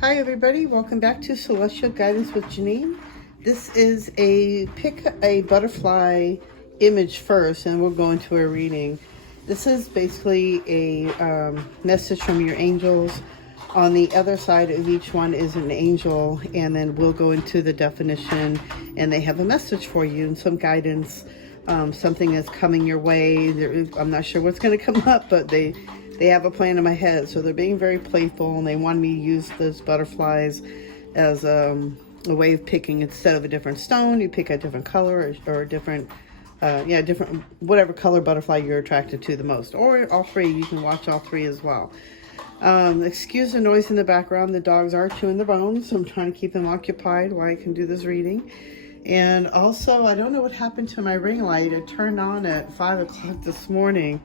Hi everybody, welcome back to Celestial Guidance with Janine. This is pick a butterfly image first and we'll go into a reading. This is basically a message from your angels. On the other side of each one is an angel, and then we'll go into the definition, and they have a message for you and some guidance, something that's coming your way. I'm not sure what's going to come up, but they have a plan in my head. So they're being very playful, and they want me to use those butterflies as a way of picking. Instead of a different stone, you pick a different color or a different, different, whatever color butterfly you're attracted to the most. Or all three, you can watch all three as well. Excuse the noise in the background. The dogs are chewing the bones. So I'm trying to keep them occupied while I can do this reading. And also, I don't know what happened to my ring light. It turned on at 5 o'clock this morning.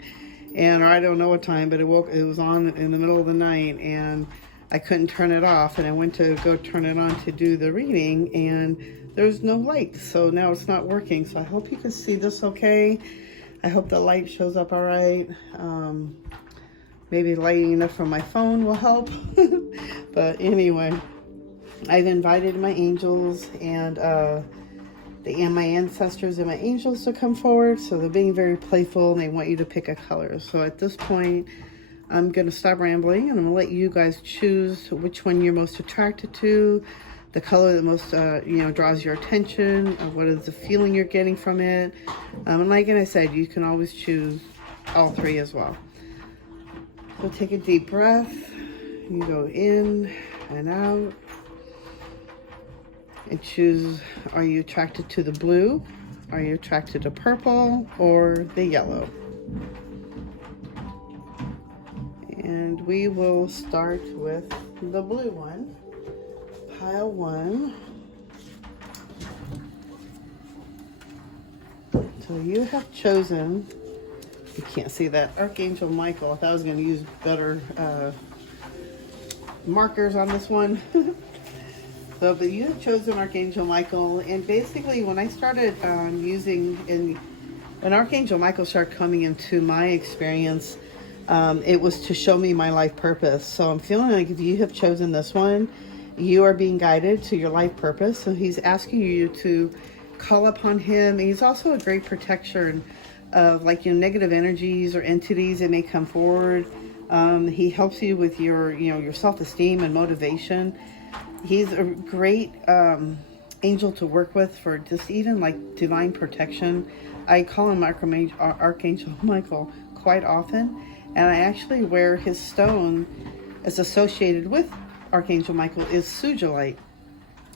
And I don't know what time, but it was on in the middle of the night, and I couldn't turn it off. And I went to go turn it on to do the reading, and there's no light. So now it's not working. So I hope you can see this okay. I hope the light shows up all right. Maybe lighting enough from my phone will help. But anyway, I've invited my angels and my ancestors and my angels to come forward. So they're being very playful, and they want you to pick a color. So at this point, I'm going to stop rambling, and I'm going to let you guys choose which one you're most attracted to, the color that most draws your attention, what is the feeling you're getting from it. And like I said, you can always choose all three as well. So take a deep breath. You go in and out. And choose, are you attracted to the blue? Are you attracted to purple or the yellow? And we will start with the blue one. Pile one. So you have chosen, you can't see that, Archangel Michael. I thought I was going to use better markers on this one. So, but you have chosen Archangel Michael, and basically when I started when Archangel Michael started coming into my experience, it was to show me my life purpose. So I'm feeling like if you have chosen this one, you are being guided to your life purpose. So he's asking you to call upon him. He's also a great protector of negative energies or entities that may come forward. He helps you with your self-esteem and motivation. He's a great angel to work with for just even like divine protection. I call him Archangel Michael quite often, and I actually wear his stone as associated with Archangel Michael is sujolite.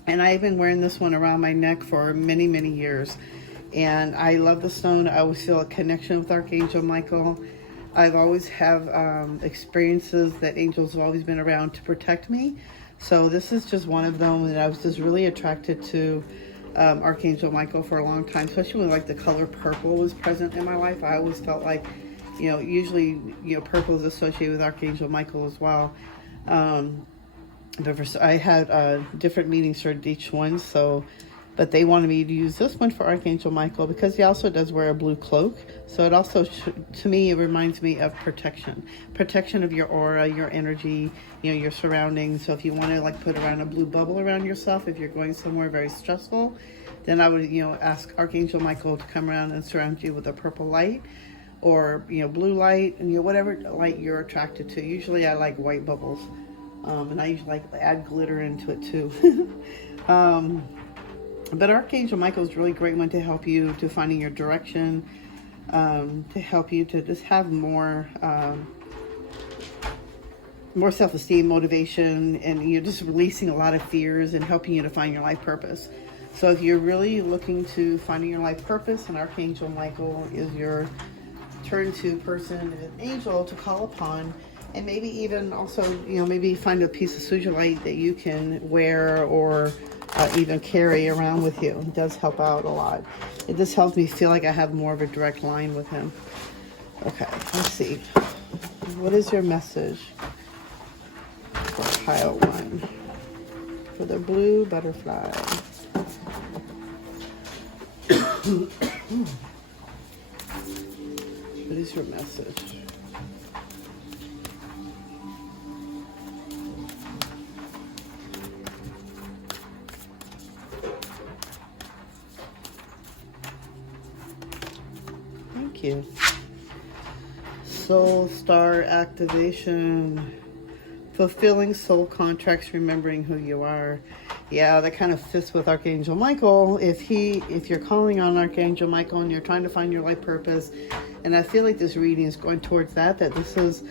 And I've been wearing this one around my neck for many, many years. And I love the stone. I always feel a connection with Archangel Michael. I've always have experiences that angels have always been around to protect me. So this is just one of them that I was just really attracted to Archangel Michael for a long time, especially when like the color purple was present in my life. I always felt like, usually, purple is associated with Archangel Michael as well. I had different meanings for each one, but they wanted me to use this one for Archangel Michael because he also does wear a blue cloak. So it also, to me, it reminds me of protection of your aura, your energy, your surroundings. So if you want to put around a blue bubble around yourself, if you're going somewhere very stressful, then I would, ask Archangel Michael to come around and surround you with a purple light or, blue light, and whatever light you're attracted to. Usually I like white bubbles, and I usually add glitter into it too. But Archangel Michael is a really great one to help you to finding your direction, to help you to just have more self-esteem, motivation, and you're just releasing a lot of fears and helping you to find your life purpose. So if you're really looking to finding your life purpose, and Archangel Michael is your turn-to person, an angel to call upon, and maybe even also, maybe find a piece of sujolite that you can wear or even carry around with you. It does help out a lot. It just helps me feel like I have more of a direct line with him. Okay, let's see. What is your message for pile one? For the blue butterfly. What is your message? you. Soul Star activation. Fulfilling soul contracts, remembering who you are. Yeah, that kind of fits with Archangel Michael. If you're calling on Archangel Michael and you're trying to find your life purpose, and I feel like this reading is going towards that this is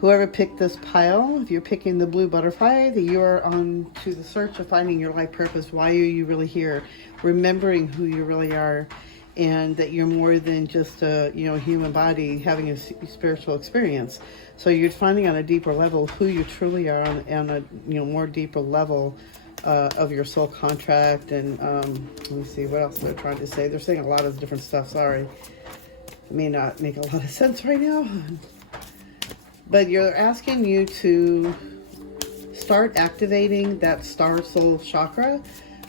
whoever picked this pile. If you're picking the blue butterfly, that you are on to the search of finding your life purpose. Why are you really here? Remembering who you really are, and that you're more than just a human body having a spiritual experience. So you're finding on a deeper level who you truly are on a more deeper level of your soul contract. And let me see what else they're trying to say. They're saying a lot of different stuff. Sorry, it may not make a lot of sense right now, but you're asking you to start activating that star soul chakra,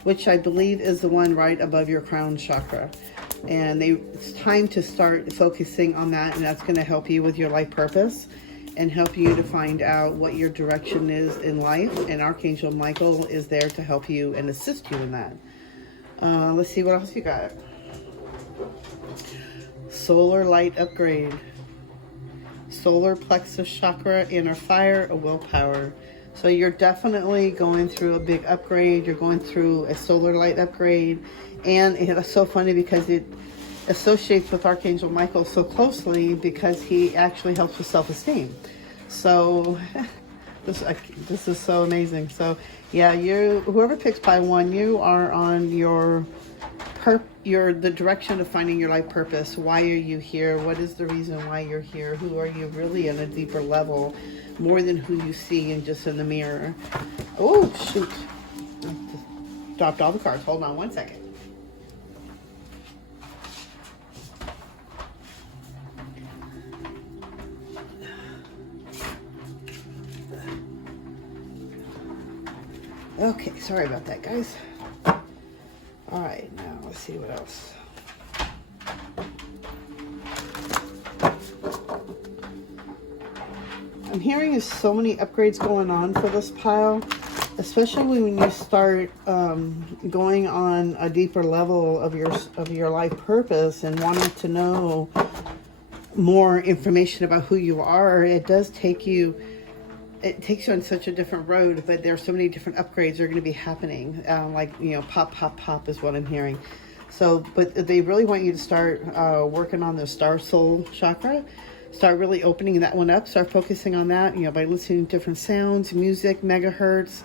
which I believe is the one right above your crown chakra. And it's time to start focusing on that, and that's going to help you with your life purpose and help you to find out what your direction is in life. And Archangel Michael is there to help you and assist you in that. Let's see what else you got. Solar light upgrade. Solar plexus chakra, inner fire, a willpower. So you're definitely going through a big upgrade. You're going through a solar light upgrade. And it's so funny because it associates with Archangel Michael so closely, because he actually helps with self-esteem. So this is so amazing. So yeah, whoever picks pile 1, you are on the direction of finding your life purpose. Why are you here? What is the reason why you're here? Who are you really on a deeper level, more than who you see and just in the mirror? Oh shoot, I just dropped all the cards. Hold on one second. Okay, sorry about that, guys. All right, now let's see what else. I'm hearing is so many upgrades going on for this pile, especially when you start going on a deeper level of your life purpose and wanting to know more information about who you are. It takes you on such a different road, but there are so many different upgrades that are going to be happening. Pop, pop, pop is what I'm hearing. So, but they really want you to start working on the star soul chakra. Start really opening that one up. Start focusing on that, by listening to different sounds, music, megahertz,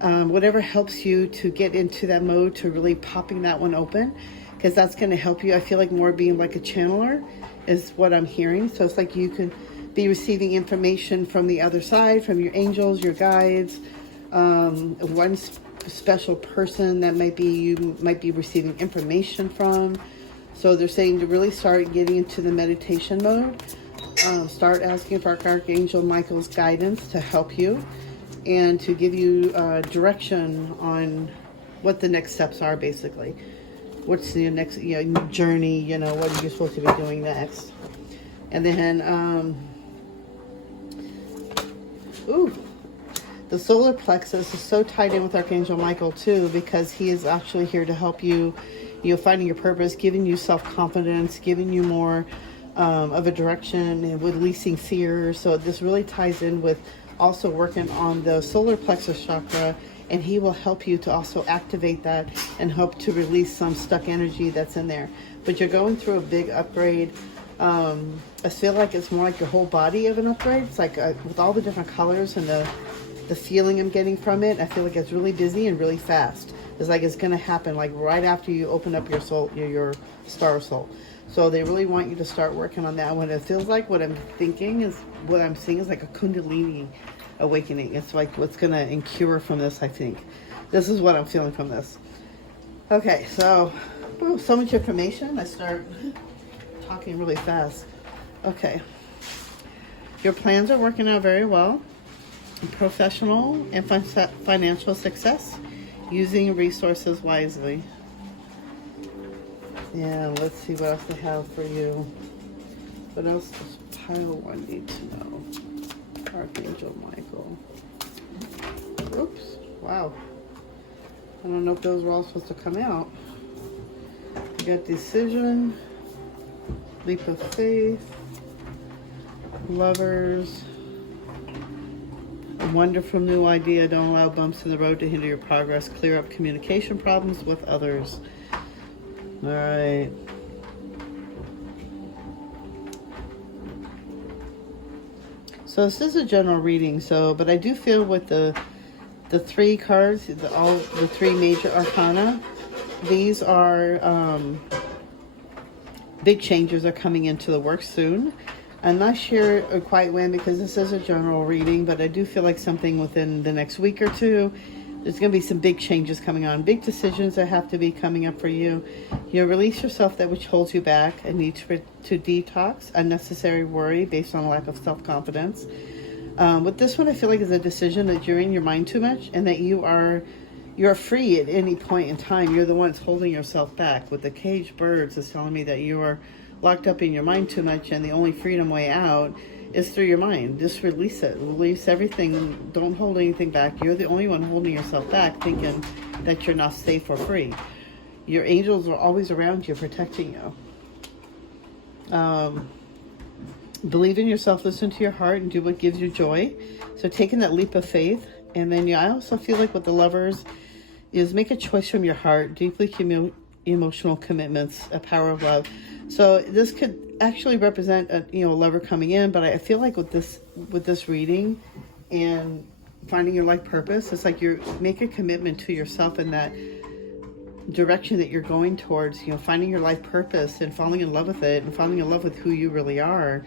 whatever helps you to get into that mode to really popping that one open, because that's going to help you. I feel like more being like a channeler is what I'm hearing. So it's like you can be receiving information from the other side, from your angels, your guides, one special person that you might be receiving information from. So they're saying to really start getting into the meditation mode. Start asking for Archangel Michael's guidance to help you and to give you direction on what the next steps are, basically. What's the next journey, what are you supposed to be doing next? And then the solar plexus is so tied in with Archangel Michael too, because he is actually here to help you, finding your purpose, giving you self-confidence, giving you more of a direction, and releasing fear. So this really ties in with also working on the solar plexus chakra, and he will help you to also activate that and help to release some stuck energy that's in there. But you're going through a big upgrade. I feel like it's more like your whole body of an upgrade. It's like with all the different colors and the feeling I'm getting from it, I feel like it's really busy and really fast. It's like it's going to happen like right after you open up your soul, your star soul. So they really want you to start working on that one. It feels like what I'm thinking is, what I'm seeing is like a Kundalini awakening. It's like what's going to cure from this, I think. This is what I'm feeling from this. Okay, so much information. I start talking really fast. Okay. Your plans are working out very well. Professional and financial success. Using resources wisely. Yeah, let's see what else they have for you. What else does pile 1 need to know? Archangel Michael. Oops. Wow. I don't know if those were all supposed to come out. You got decision. Leap of faith. Lovers. A wonderful new idea. Don't allow bumps in the road to hinder your progress. Clear up communication problems with others. All right. So this is a general reading. But I do feel with the three cards, the three major arcana, these are big changes are coming into the work soon. I'm not sure quite when, because this is a general reading, but I do feel like something within the next week or two, there's going to be some big changes coming on, big decisions that have to be coming up for you. Release yourself that which holds you back, a need to detox, unnecessary worry based on a lack of self-confidence. With this one, I feel like it's a decision that you're in your mind too much, and that you're free at any point in time. You're the one that's holding yourself back. With the caged birds, it's telling me that you are locked up in your mind too much, and the only freedom way out is through your mind. Just release it. Release everything. Don't hold anything back. You're the only one holding yourself back, thinking that you're not safe or free. Your angels are always around you, protecting you. Believe in yourself, listen to your heart, and do what gives you joy. So taking that leap of faith. And then I also feel like with the lovers is make a choice from your heart, deeply emotional commitments, a power of love. So this could actually represent a lover coming in, but I feel like with this reading and finding your life purpose, it's like you make a commitment to yourself in that direction that you're going towards, finding your life purpose and falling in love with it, and falling in love with who you really are,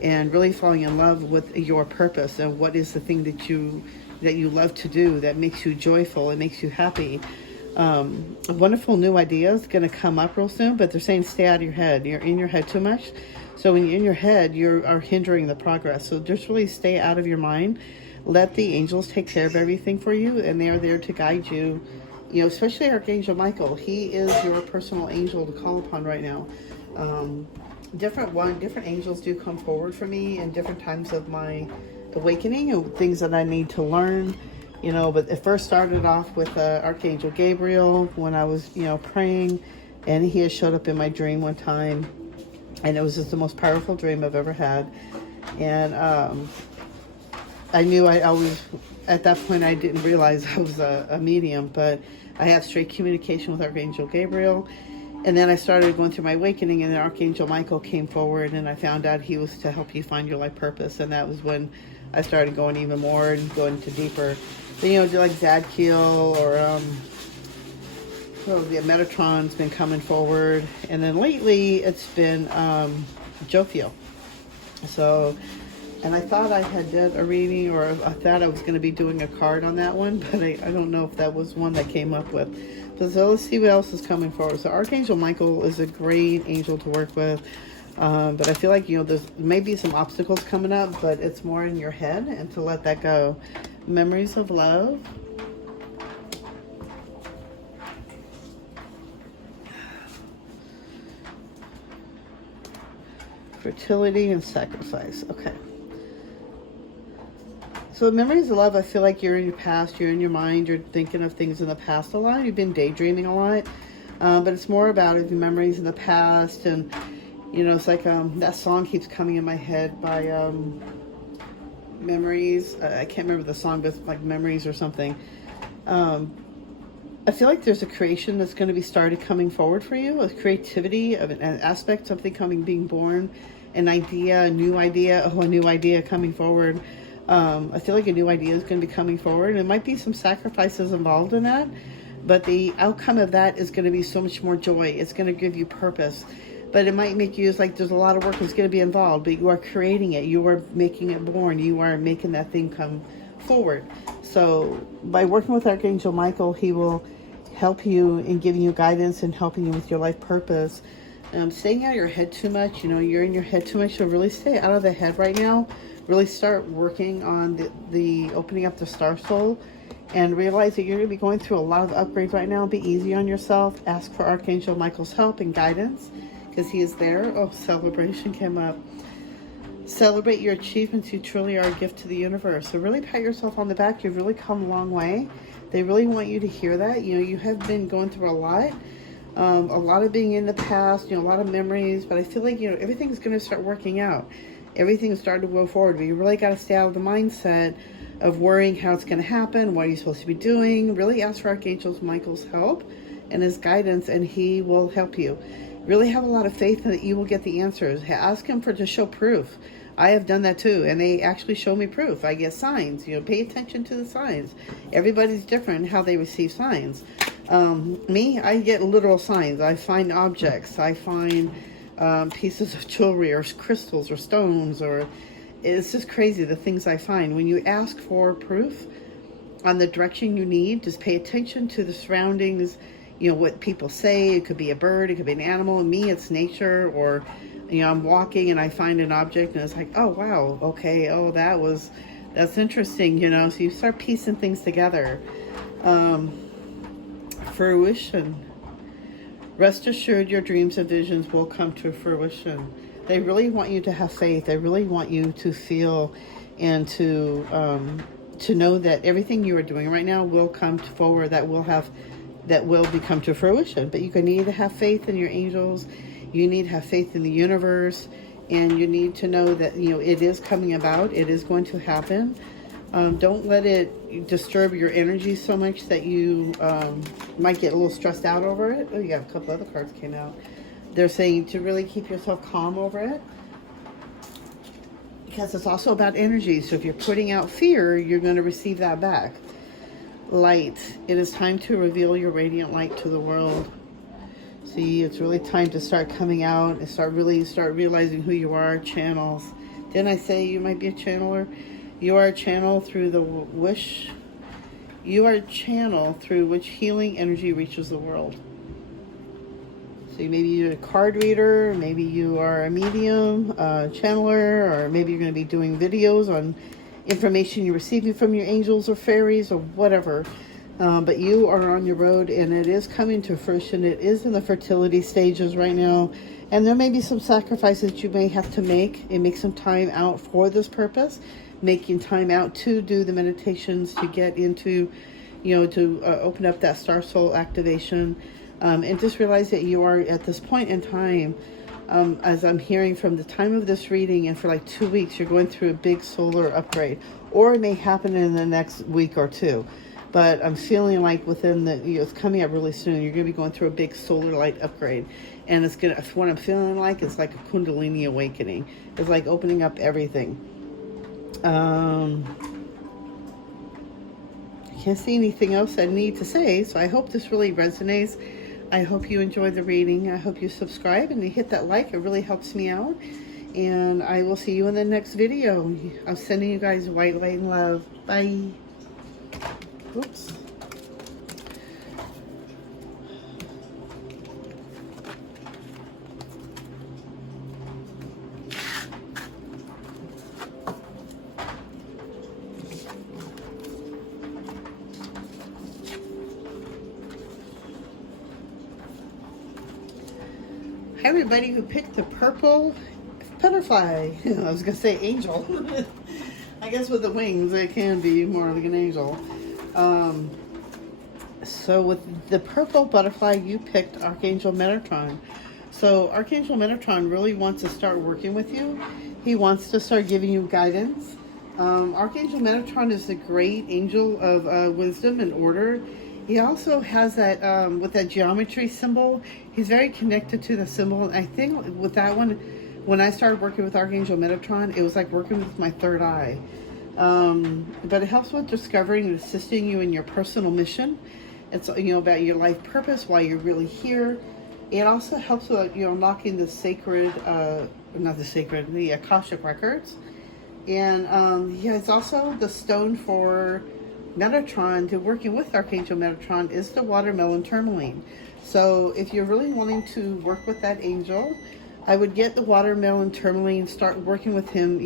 and really falling in love with your purpose and what is the thing that you love to do, that makes you joyful, it makes you happy. A wonderful new idea is going to come up real soon, but they're saying stay out of your head. You're in your head too much. So when you're in your head, you are hindering the progress. So just really stay out of your mind. Let the angels take care of everything for you, and they are there to guide you. Especially Archangel Michael. He is your personal angel to call upon right now. Different angels do come forward for me in different times of my awakening and things that I need to learn. But it first started off with Archangel Gabriel when I was, praying, and he has showed up in my dream one time, and it was just the most powerful dream I've ever had. And I knew at that point, I didn't realize I was a medium, but I have straight communication with Archangel Gabriel. And then I started going through my awakening, and then Archangel Michael came forward, and I found out he was to help you find your life purpose. And that was when I started going even more and going into deeper. So, like Zadkiel or the Metatron's been coming forward. And then lately it's been Jophiel. So, and I thought I had done a reading, or I thought I was going to be doing a card on that one, but I don't know if that was one that came up with. So let's see what else is coming forward. So Archangel Michael is a great angel to work with. But I feel like, there's maybe some obstacles coming up, but it's more in your head, and to let that go. Memories of love. Fertility and sacrifice. Okay. So memories of love, I feel like you're in your past, you're in your mind, you're thinking of things in the past a lot. You've been daydreaming a lot. But it's more about the memories in the past, and it's like that song keeps coming in my head by Memories. I can't remember the song, but it's like Memories or something. I feel like there's a creation that's going to be started coming forward for you, a creativity of an aspect, something being born, an idea, a new idea coming forward. I feel like a new idea is going to be coming forward. There might be some sacrifices involved in that, but the outcome of that is going to be so much more joy. It's going to give you purpose. But it might make you, it's like there's a lot of work that's going to be involved, but you are creating it. You are making it born. You are making that thing come forward. So by working with Archangel Michael, he will help you in giving you guidance and helping you with your life purpose. Staying out of your head too much, you're in your head too much. So really stay out of the head right now. Really start working on the opening up the star soul, and realize that you're going to be going through a lot of upgrades right now. Be easy on yourself. Ask for Archangel Michael's help and guidance, because he is there. Oh, celebration came up. Celebrate your achievements. You truly are a gift to the universe. So really pat yourself on the back. You've really come a long way. They really want you to hear that. You have been going through a lot. a lot of being in the past, a lot of memories, but I feel like, everything's going to start working out. Everything's starting to go forward. But you really got to stay out of the mindset of worrying how it's going to happen, what are you supposed to be doing. Really ask for Archangel Michael's help and his guidance, and he will help you. Really have a lot of faith that you will get the answers. Ask him to show proof. I have done that too, and they actually show me proof. I get signs. Pay attention to the signs. Everybody's different in how they receive signs. Me, I get literal signs. I find objects. I find pieces of jewelry or crystals or stones, or it's just crazy the things I find. When you ask for proof on the direction you need, just pay attention to the surroundings, what people say. It could be a bird, it could be an animal. Me, it's nature, or I'm walking and I find an object and it's like, oh wow, okay, oh that's interesting, so you start piecing things together. Fruition. Rest assured your dreams and visions will come to fruition. They really want you to have faith. They really want you to feel and to know that everything you are doing right now will come forward, that will become to fruition. But you need to have faith in your angels. You need to have faith in the universe, and you need to know that it is coming about. It is going to happen. Don't let it disturb your energy so much that you might get a little stressed out over it. Oh, yeah, a couple other cards came out. They're saying to really keep yourself calm over it, because it's also about energy. So if you're putting out fear, you're going to receive that back. Light. It is time to reveal your radiant light to the world. See, it's really time to start coming out and start realizing who you are. Channels. Didn't I say you might be a channeler? You are a channel through the wish. You are a channel through which healing energy reaches the world. So maybe you're a card reader, maybe you are a medium, channeler, or maybe you're going to be doing videos on information you're receiving from your angels or fairies or whatever. But you are on your road, and it is coming to fruition. It is in the fertility stages right now. And there may be some sacrifices you may have to make and make some time out for this purpose. Making time out to do the meditations, to get into, to open up that star soul activation. And just realize that you are at this point in time, as I'm hearing from the time of this reading, and for like 2 weeks, you're going through a big solar upgrade. Or it may happen in the next week or two. But I'm feeling like within it's coming up really soon. You're going to be going through a big solar light upgrade. And what I'm feeling like is like a Kundalini awakening. It's like opening up everything. I can't see anything else I need to say, so I hope this really resonates. I hope you enjoy the reading. I hope you subscribe and you hit that like. It really helps me out. And I will see you in the next video. I'm sending you guys white light and love. Bye. Oops. Hi everybody who picked the purple butterfly. I was gonna say angel. I guess with the wings it can be more like an angel. So with the purple butterfly, you picked Archangel Metatron. So Archangel Metatron really wants to start working with you. He wants to start giving you guidance. Archangel Metatron is the great angel of wisdom and order. He also has that, with that geometry symbol, he's very connected to the symbol. I think with that one, when I started working with Archangel Metatron, it was like working with my third eye. But it helps with discovering and assisting you in your personal mission. It's, about your life purpose, why you're really here. It also helps with, unlocking the sacred, the Akashic records. And, it's also the stone for Metatron, to working with Archangel Metatron, is the watermelon tourmaline. So if you're really wanting to work with that angel, I would get the watermelon tourmaline, start working with him,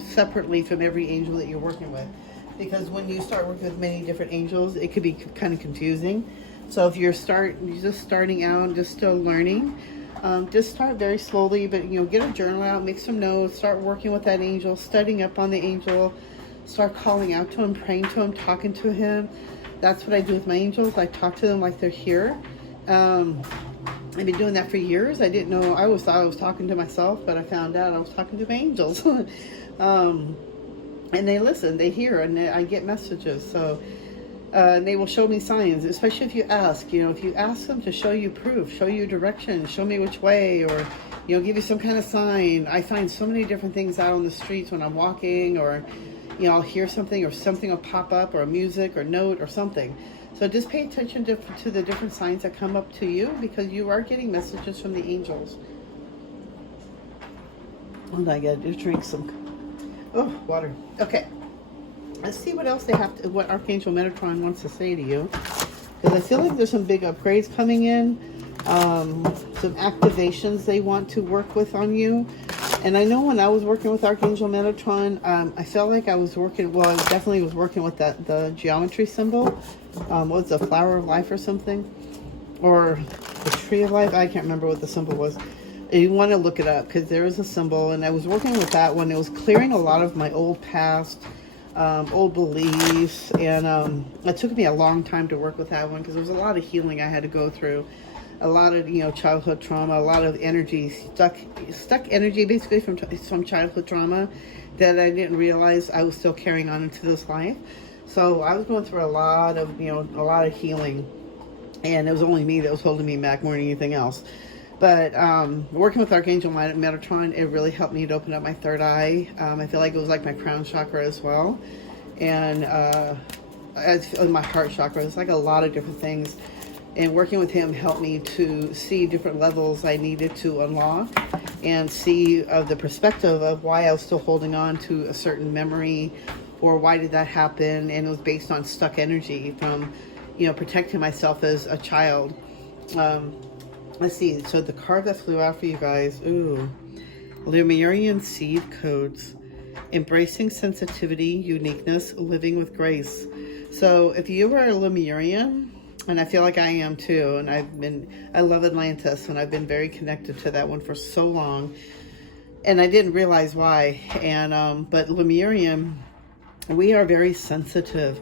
separately from every angel that you're working with. Because when you start working with many different angels, it could be kind of confusing. So if you're just starting out, just still learning, just start very slowly, but get a journal out, make some notes, start working with that angel, studying up on the angel, start calling out to him, praying to him, talking to him. That's what I do with my angels. I talk to them like they're here. I've been doing that for years. I didn't know. I always thought I was talking to myself, but I found out I was talking to my angels. And they listen, they hear, and I get messages. So and they will show me signs, especially if you ask. You know, if you ask them to show you proof, show you direction, show me which way, or give you some kind of sign. I find so many different things out on the streets when I'm walking, or I'll hear something, or something will pop up, or a music or note or something. So just pay attention to the different signs that come up to you, because you are getting messages from the angels. And I gotta do drink some water. Okay. Let's see what else they have to, what Archangel Metatron wants to say to you. Because I feel like there's some big upgrades coming in. Some activations they want to work with on you. And I know when I was working with Archangel Metatron, I felt like I was working, well, I definitely was working with the geometry symbol. What was the flower of life or something? Or the tree of life? I can't remember what the symbol was. You want to look it up, because there is a symbol. And I was working with that one. It was clearing a lot of my old past, old beliefs, and it took me a long time to work with that one, because there was a lot of healing I had to go through, a lot of childhood trauma, a lot of energy, stuck energy basically from childhood trauma that I didn't realize I was still carrying on into this life. So I was going through a lot of healing, and it was only me that was holding me back more than anything else. But working with Archangel Metatron, it really helped me to open up my third eye. I feel like it was like my crown chakra as well. And my heart chakra. It's like a lot of different things. And working with him helped me to see different levels I needed to unlock, and see the perspective of why I was still holding on to a certain memory, or why did that happen. And it was based on stuck energy from, protecting myself as a child. Let's see. So the card that flew out for you guys. Ooh. Lemurian seed codes. Embracing sensitivity, uniqueness, living with grace. So if you are a Lemurian, and I feel like I am too, and I love Atlantis, and I've been very connected to that one for so long, and I didn't realize why. And but Lemurian, we are very sensitive.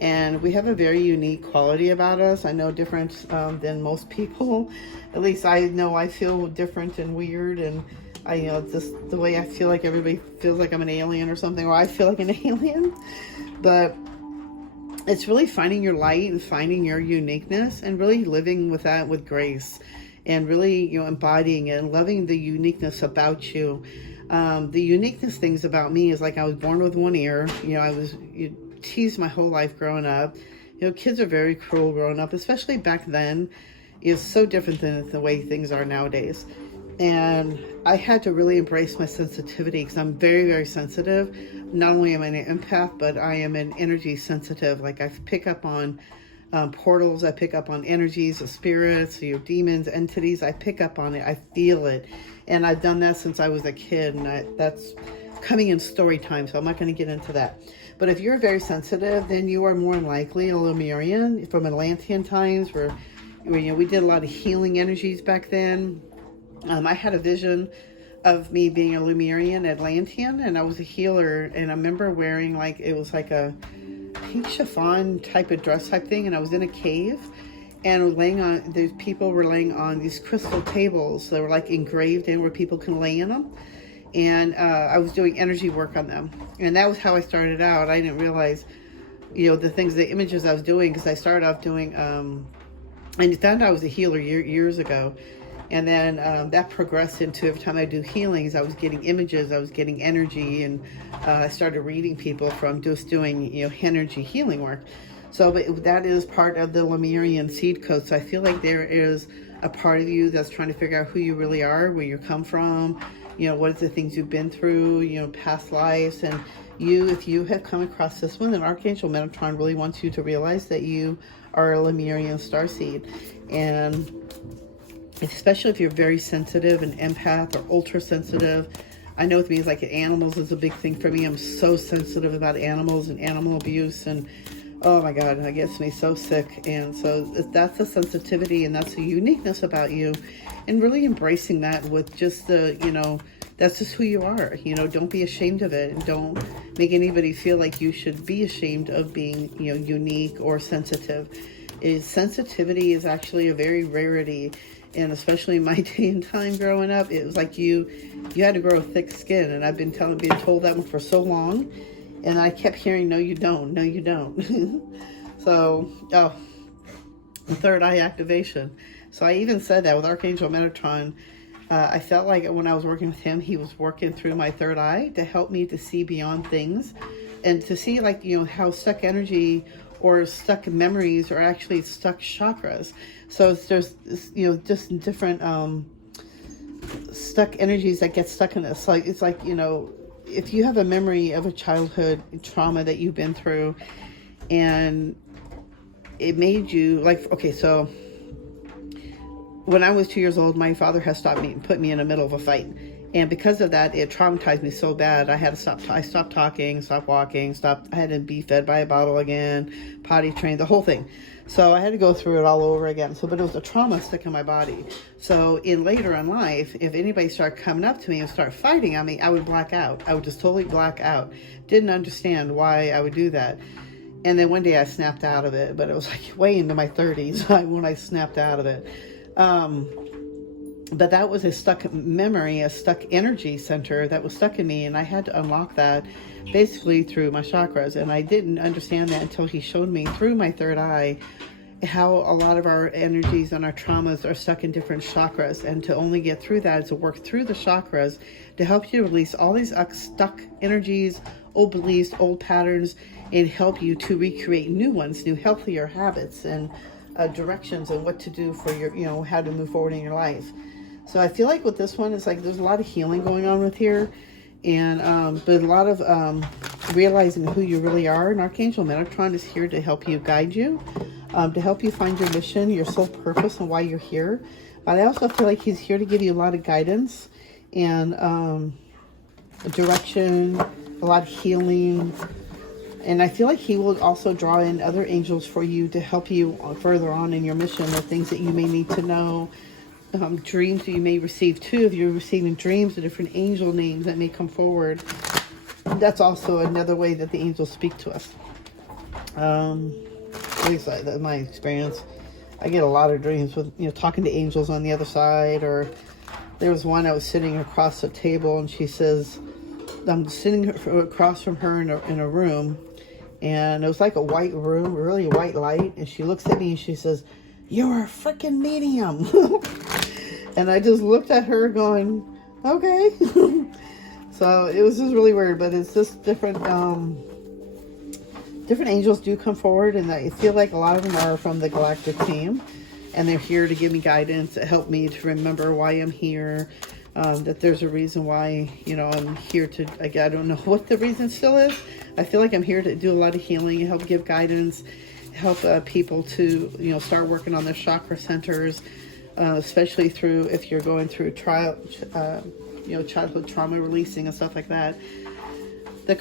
And we have a very unique quality about us. I know different than most people. At least I know I feel different and weird. And just the way I feel like everybody feels like I'm an alien or something. Or I feel like an alien. But it's really finding your light and finding your uniqueness. And really living with that with grace. And really, embodying it and loving the uniqueness about you. The uniqueness things about me is like I was born with one ear. I was teased my whole life growing up. Kids are very cruel growing up, especially back then. It's so different than the way things are nowadays. And I had to really embrace my sensitivity, because I'm very, very sensitive. Not only am I an empath, but I am an energy sensitive. Like I pick up on portals, I pick up on energies of spirits, demons, entities. I pick up on it, I feel it. And I've done that since I was a kid, and that's coming in story time, so I'm not going to get into that. But if you're very sensitive, then you are more likely a Lemurian from Atlantean times, where we did a lot of healing energies back then. I had a vision of me being a Lemurian Atlantean, and I was a healer, and I remember wearing it was like a pink chiffon type of dress type thing, and I was in a cave, and these people were laying on these crystal tables that were like engraved in, where people can lay in them. And I was doing energy work on them. And that was how I started out. I didn't realize, the images I was doing, because I started off doing, and I found out I was a healer years ago. And then that progressed into every time I do healings, I was getting images, I was getting energy, and I started reading people from just doing, energy healing work. So but that is part of the Lemurian seed code. So I feel like there is a part of you that's trying to figure out who you really are, where you come from, what are the things you've been through, past lives. And if you have come across this one, then Archangel Metatron really wants you to realize that you are a Lemurian starseed. And especially if you're very sensitive, an empath or ultra sensitive. I know with me, it's like animals is a big thing for me. I'm so sensitive about animals and animal abuse, and oh my God, that gets me so sick. And so that's a sensitivity, and that's a uniqueness about you. And really embracing that with just that's just who you are. Don't be ashamed of it, and don't make anybody feel like you should be ashamed of being, unique or sensitive. is sensitivity is actually a very rarity. And especially in my day and time growing up, it was like you had to grow a thick skin. And I've been told that one for so long. And I kept hearing, no, you don't. No, you don't. So, the third eye activation. So I even said that with Archangel Metatron. I felt like when I was working with him, he was working through my third eye to help me to see beyond things. And to see, like, how stuck energy or stuck memories are actually stuck chakras. So there's, just different stuck energies that get stuck in this. Like, it's like, if you have a memory of a childhood trauma that you've been through, and it made you, like, okay, so when I was 2 years old, my father had stopped me and put me in the middle of a fight. And because of that, it traumatized me so bad. I had to stop. I stopped talking, stopped walking, I had to be fed by a bottle again, potty trained, the whole thing. So I had to go through it all over again. But it was a trauma stuck in my body. So later in life, if anybody started coming up to me and start fighting on me, I would black out. I would just totally black out. Didn't understand why I would do that. And then one day I snapped out of it, but it was like way into my 30s when I snapped out of it. But that was a stuck memory, a stuck energy center that was stuck in me, and I had to unlock that basically through my chakras. And I didn't understand that until he showed me through my third eye how a lot of our energies and our traumas are stuck in different chakras. And to only get through that is to work through the chakras to help you release all these stuck energies, old beliefs, old patterns, and help you to recreate new ones, new healthier habits and directions and what to do for your, how to move forward in your life. So I feel like with this one, it's like there's a lot of healing going on with here, and but a lot of realizing who you really are. And Archangel Metatron is here to help you, guide you, to help you find your mission, your soul purpose, and why you're here. But I also feel like he's here to give you a lot of guidance and direction, a lot of healing. And I feel like he will also draw in other angels for you to help you further on in your mission, the things that you may need to know. Dreams that you may receive too. If you're receiving dreams, the different angel names that may come forward, that's also another way that the angels speak to us. At least that's my experience. I get a lot of dreams with talking to angels on the other side. Or there was one, I was sitting across the table, and she says, I'm sitting across from her in a room, and it was like a white room, really white light, and she looks at me and she says, "You're a freaking medium." And I just looked at her going, okay. So it was just really weird, but it's just different angels do come forward, and I feel like a lot of them are from the galactic team, and they're here to give me guidance, to help me to remember why I'm here, that there's a reason why, I'm here to, I don't know what the reason still is. I feel like I'm here to do a lot of healing, help give guidance, help people to, start working on their chakra centers, especially through, if you're going through childhood trauma releasing and stuff like that. The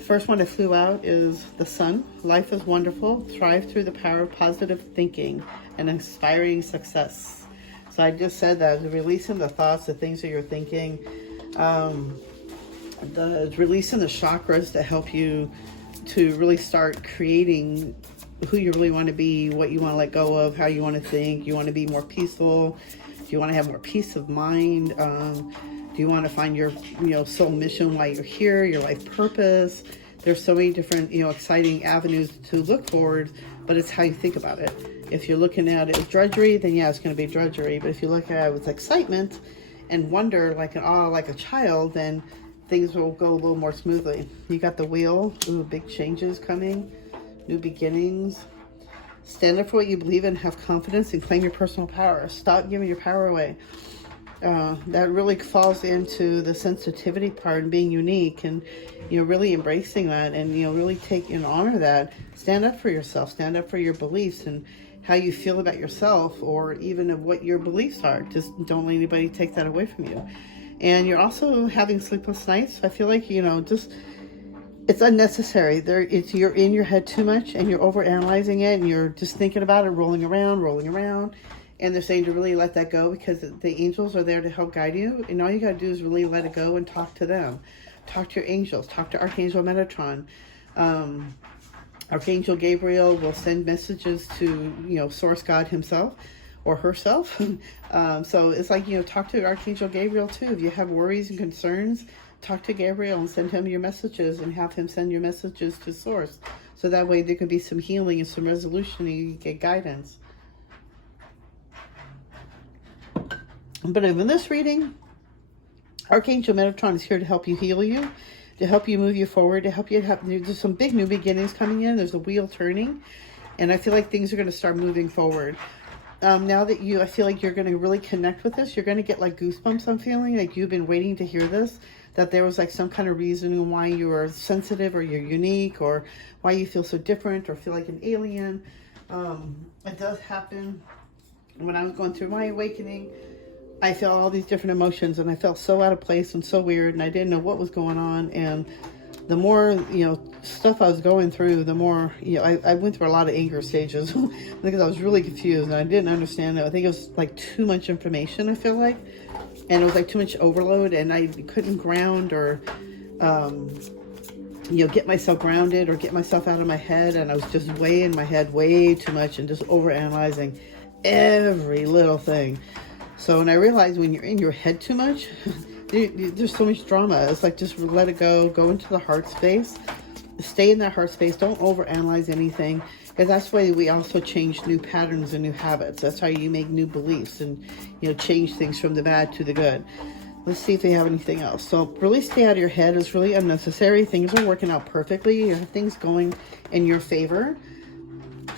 first one that flew out is the Sun. Life is wonderful. Thrive through the power of positive thinking and inspiring success. So I just said that, releasing the thoughts, the things that you're thinking, releasing the chakras to help you to really start creating who you really want to be, what you want to let go of, how you want to think. You want to be more peaceful. Do you want to have more peace of mind? Do you want to find your, soul mission, why you're here, your life purpose? There's so many different, exciting avenues to look forward, but it's how you think about it. If you're looking at it as drudgery, then yeah, it's going to be drudgery. But if you look at it with excitement and wonder, like an awe, like a child, then things will go a little more smoothly. You got the wheel. Ooh, big changes coming. New beginnings. Stand up for what you believe in. Have confidence and claim your personal power. Stop giving your power away. That really falls into the sensitivity part and being unique, and really embracing that, and really take and honor that. Stand up for yourself. Stand up for your beliefs and how you feel about yourself, or even of what your beliefs are. Just don't let anybody take that away from you. And you're also having sleepless nights. I feel like just it's unnecessary. You're in your head too much, and you're over analyzing it, and you're just thinking about it, rolling around. And they're saying to really let that go, because the angels are there to help guide you. And all you got to do is really let it go and talk to them. Talk to your angels. Talk to Archangel Metatron. Archangel Gabriel will send messages to, Source God himself or herself. So it's like, talk to Archangel Gabriel too. If you have worries and concerns, talk to Gabriel and send him your messages and have him send your messages to Source. So that way there could be some healing and some resolution and you get guidance. But in this reading, Archangel Metatron is here to help you heal you, to help you move you forward, to help you there's some big new beginnings coming in. There's a wheel turning, and I feel like things are going to start moving forward. Now that I feel like you're going to really connect with this, you're going to get like goosebumps. I'm feeling like you've been waiting to hear this, that there was like some kind of reason why you are sensitive or you're unique or why you feel so different or feel like an alien. It does happen. When I was going through my awakening, I felt all these different emotions and I felt so out of place and so weird and I didn't know what was going on. And the more, stuff I was going through, the more, I went through a lot of anger stages because I was really confused and I didn't understand it. I think it was like too much information, I feel like. And it was like too much overload and I couldn't ground or, get myself grounded or get myself out of my head. And I was just way in my head way too much and just overanalyzing every little thing. So when I realized when you're in your head too much, there's so much drama. It's like just let it go into the heart space, stay in that heart space. Don't overanalyze anything, because that's why we also change new patterns and new habits. That's how you make new beliefs and change things from the bad to the good. Let's see if they have anything else. So really stay out of your head. It's really unnecessary. Things are working out perfectly. You have things going in your favor.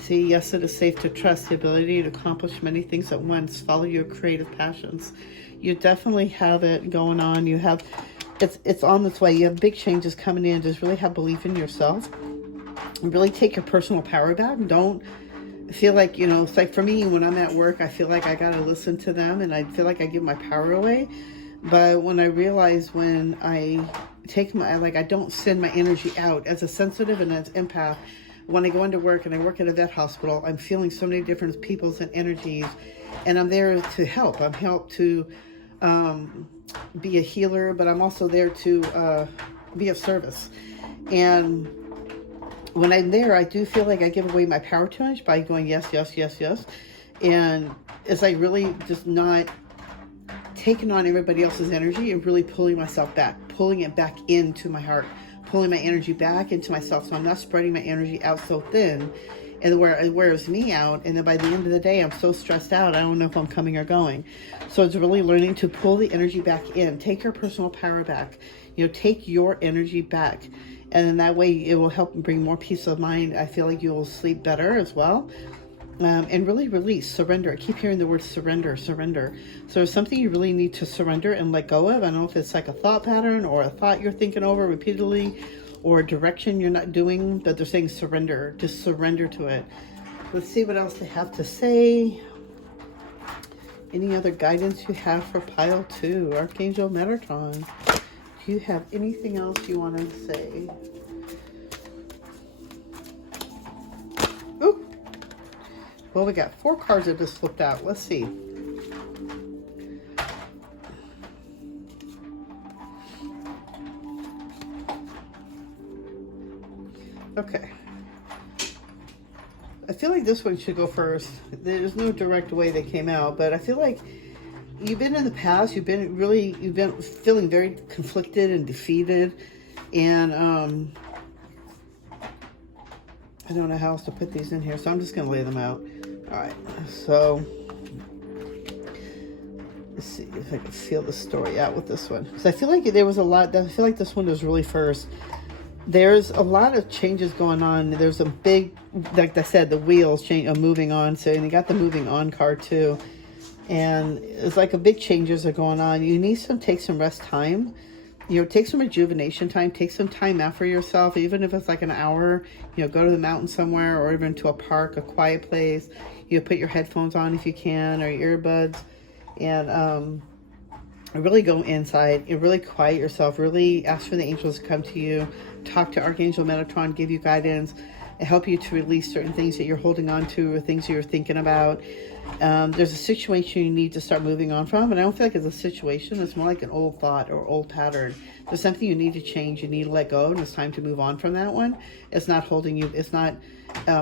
See, yes, it is safe to trust the ability to accomplish many things at once. Follow your creative passions. You definitely have it going on. You have, it's on its way. You have big changes coming in. Just really have belief in yourself. And really take your personal power back. Don't feel like, it's like for me, when I'm at work, I feel like I got to listen to them and I feel like I give my power away. But when I realize when I take I don't send my energy out as a sensitive and as empath. When I go into work and I work at a vet hospital, I'm feeling so many different peoples and energies, and I'm there to help. I'm helped to be a healer, but I'm also there to be of service. And when I'm there, I do feel like I give away my power too much by going yes, yes, yes, yes. And it's like really just not taking on everybody else's energy and really pulling myself back, pulling it back into my heart, pulling my energy back into myself, so I'm not spreading my energy out so thin and where it wears me out. And then by the end of the day, I'm so stressed out, I don't know if I'm coming or going. So it's really learning to pull the energy back in, take your personal power back, take your energy back. And then that way it will help bring more peace of mind. I feel like you'll sleep better as well. And really release, surrender. I keep hearing the word surrender. So there's something you really need to surrender and let go of. I don't know if it's like a thought pattern or a thought you're thinking over repeatedly or a direction you're not doing, but they're saying surrender. Just surrender to it. Let's see what else they have to say. Any other guidance you have for pile 2? Archangel Metatron. Do you have anything else you want to say? Ooh. Well, we got 4 cards that just flipped out. Let's see. Okay. I feel like this one should go first. There's no direct way they came out, but I feel like you've been in the past, you've been feeling very conflicted and defeated, and I don't know how else to put these in here, so I'm just going to lay them out. All right, so let's see if I can feel the story out with this one. So I feel like there was a lot, I feel like this one was really first. There's a lot of changes going on. There's a big, like I said, the wheels change, moving on. So you got the moving on card too. And it's like a big changes are going on. You need to take some rest time. Take some rejuvenation time. Take some time out for yourself, even if it's like an hour. Go to the mountain somewhere or even to a park, a quiet place. Put your headphones on if you can, or your earbuds, and really go inside and really quiet yourself. Really ask for the angels to come to you. Talk to Archangel Metatron, give you guidance, and help you to release certain things that you're holding on to or things you're thinking about. There's a situation you need to start moving on from, and I don't feel like it's a situation. It's more like an old thought or old pattern. There's something you need to change. You need to let go, and it's time to move on from that one. It's not holding you. It's not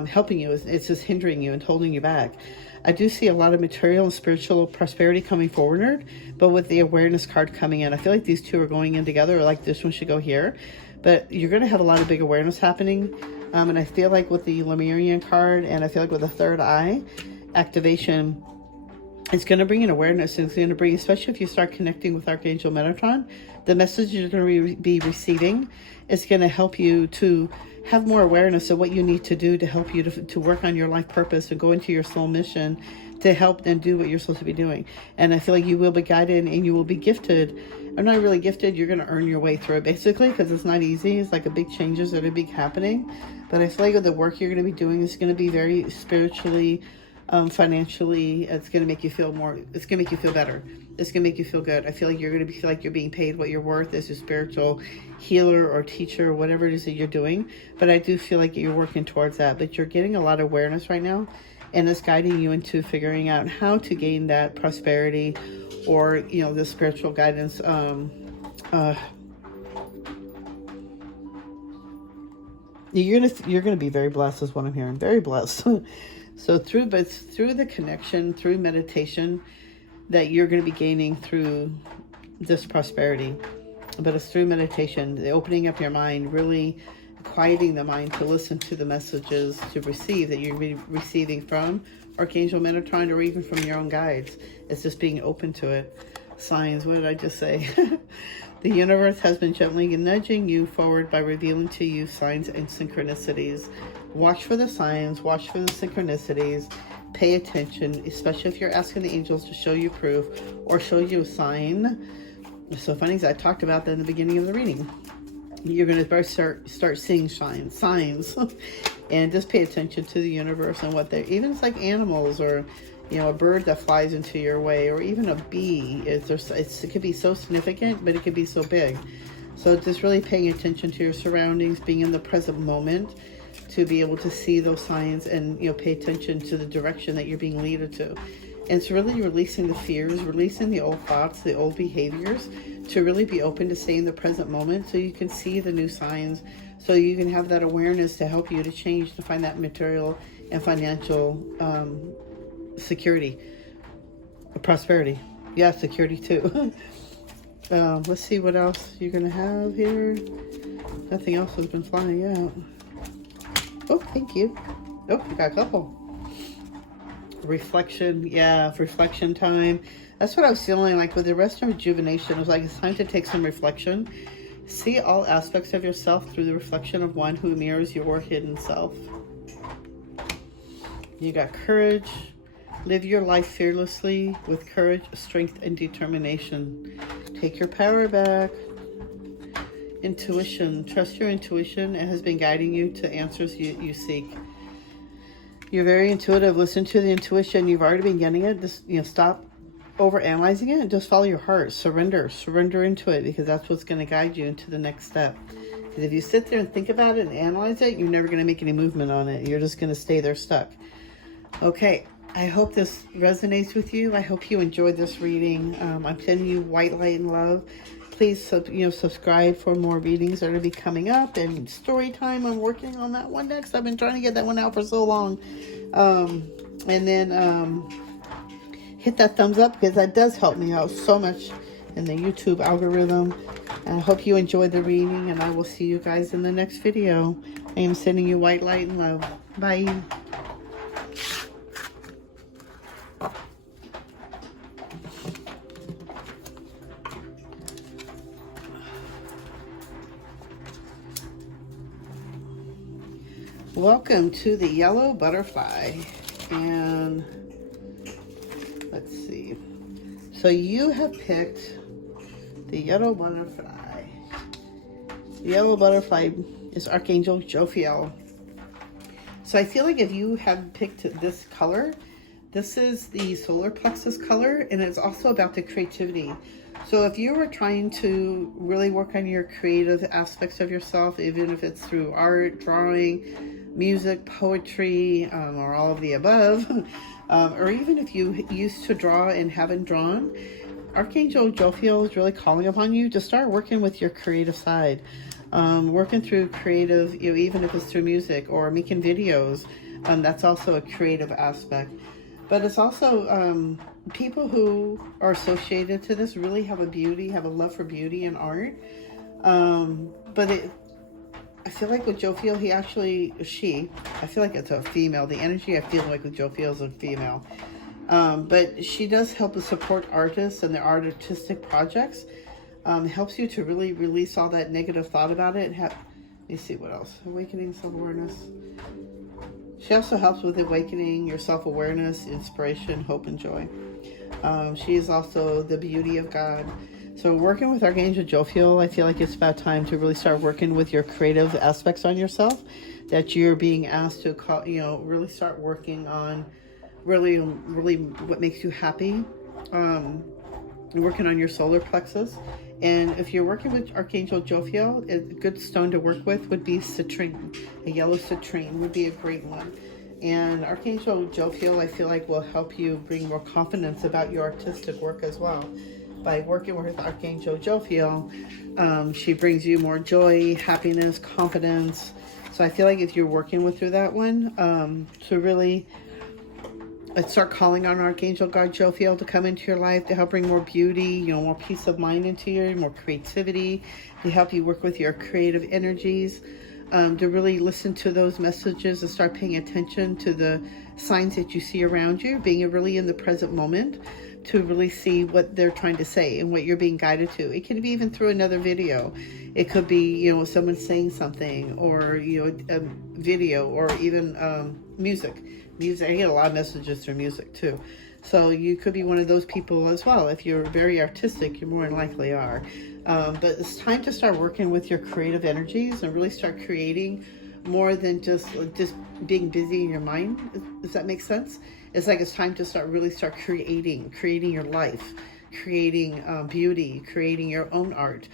helping you. It's just hindering you and holding you back. I do see a lot of material and spiritual prosperity coming forward, but with the awareness card coming in, I feel like these two are going in together, or like this one should go here. But you're going to have a lot of big awareness happening. And I feel like with the Lemurian card, and I feel like with the third eye activation, it's going to bring in awareness. And it's going to bring, especially if you start connecting with Archangel Metatron, the message you're going to be receiving is going to help you to have more awareness of what you need to do to help you to work on your life purpose, to go into your soul mission, to help and do what you're supposed to be doing. And I feel like you will be guided and you will be gifted. Or not really gifted, you're going to earn your way through it, basically, because it's not easy. It's like a big changes that are big happening. But I feel like the work you're going to be doing is going to be very spiritually, financially. It's going to make you feel more, it's going to make you feel better. It's going to make you feel good. I feel like you're going to feel like you're being paid what you're worth as a spiritual healer or teacher or whatever it is that you're doing. But I do feel like you're working towards that. But you're getting a lot of awareness right now, and it's guiding you into figuring out how to gain that prosperity, or, you know, the spiritual guidance. You're gonna be very blessed, is what I'm hearing. Very blessed. So through the connection, through meditation, that you're going to be gaining through this prosperity. But it's through meditation, the opening up your mind, really quieting the mind to listen to the messages to receive that you're receiving from Archangel Metatron, or even from your own guides. It's just being open to it. Signs, what did I just say? The universe has been gently nudging you forward by revealing to you signs and synchronicities. Watch for the signs, watch for the synchronicities, pay attention, especially if you're asking the angels to show you proof or show you a sign. It's so funny, because I talked about that in the beginning of the reading. You're going to start seeing signs, and just pay attention to the universe and what they're, even it's like animals, or, you know, a bird that flies into your way, or even a bee. It could be so significant, but it could be so big. So just really paying attention to your surroundings, being in the present moment, to be able to see those signs and, you know, pay attention to the direction that you're being led to. And it's really releasing the fears, releasing the old thoughts, the old behaviors, to really be open to stay in the present moment, so you can see the new signs, so you can have that awareness to help you to change, to find that material and financial security, prosperity. Yeah, security too. Let's see what else you're going to have here. Nothing else has been flying out. Oh, thank you. Oh, we got a couple. Reflection. Yeah, reflection time. That's what I was feeling like with the rest of rejuvenation. It was like, it's time to take some reflection. See all aspects of yourself through the reflection of one who mirrors your hidden self. You got courage. Live your life fearlessly with courage, strength, and determination. Take your power back. Intuition. Trust your intuition. It has been guiding you to answers you seek. You're very intuitive. Listen to the intuition. You've already been getting it. Just, you know, stop over analyzing it and just follow your heart. Surrender into it, because that's what's going to guide you into the next step. Because if you sit there and think about it and analyze it, you're never going to make any movement on it. You're just going to stay there stuck. Okay. I hope this resonates with you. I hope you enjoyed this reading. I'm sending you white light and love. Please, subscribe for more readings that are going to be coming up. And story time, I'm working on that one next. I've been trying to get that one out for so long. And then hit that thumbs up, because that does help me out so much in the YouTube algorithm. And I hope you enjoyed the reading, and I will see you guys in the next video. I am sending you white light and love. Bye. Welcome to the yellow butterfly, and let's see. So you have picked the yellow butterfly. The yellow butterfly is Archangel Jophiel. So I feel like if you have picked this color, this is the solar plexus color, and it's also about the creativity. So if you were trying to really work on your creative aspects of yourself, even if it's through art, drawing, music, poetry, or all of the above, or even if you used to draw and haven't drawn, Archangel Jophiel is really calling upon you to start working with your creative side, working through creative, even if it's through music or making videos. That's also a creative aspect. But it's also people who are associated to this really have a love for beauty and art. I feel like with Jophiel, I feel like it's a female. The energy I feel like with Jophiel is a female. But she does help to support artists and their artistic projects. Helps you to really release all that negative thought about it. Let me see what else. Awakening self-awareness. She also helps with awakening your self-awareness, inspiration, hope, and joy. She is also the beauty of God. So working with Archangel Jophiel, I feel like it's about time to really start working with your creative aspects on yourself, that you're being asked to really start working on really what makes you happy, working on your solar plexus. And if you're working with Archangel Jophiel, a good stone to work with would be citrine. A yellow citrine would be a great one. And Archangel Jophiel, I feel like, will help you bring more confidence about your artistic work as well. By working with Archangel Jophiel, she brings you more joy, happiness, confidence. So I feel like if you're working with through that one, to really start calling on Archangel God Jophiel to come into your life to help bring more beauty, more peace of mind into you, more creativity, to help you work with your creative energies, to really listen to those messages and start paying attention to the signs that you see around you, being really in the present moment, to really see what they're trying to say and what you're being guided to. It can be even through another video. It could be, someone saying something, or, a video, or even music. I get a lot of messages through music too. So you could be one of those people as well. If you're very artistic, you more than likely are. But it's time to start working with your creative energies and really start creating more than just being busy in your mind. Does that make sense? It's like it's time to start creating your life, creating beauty, creating your own art.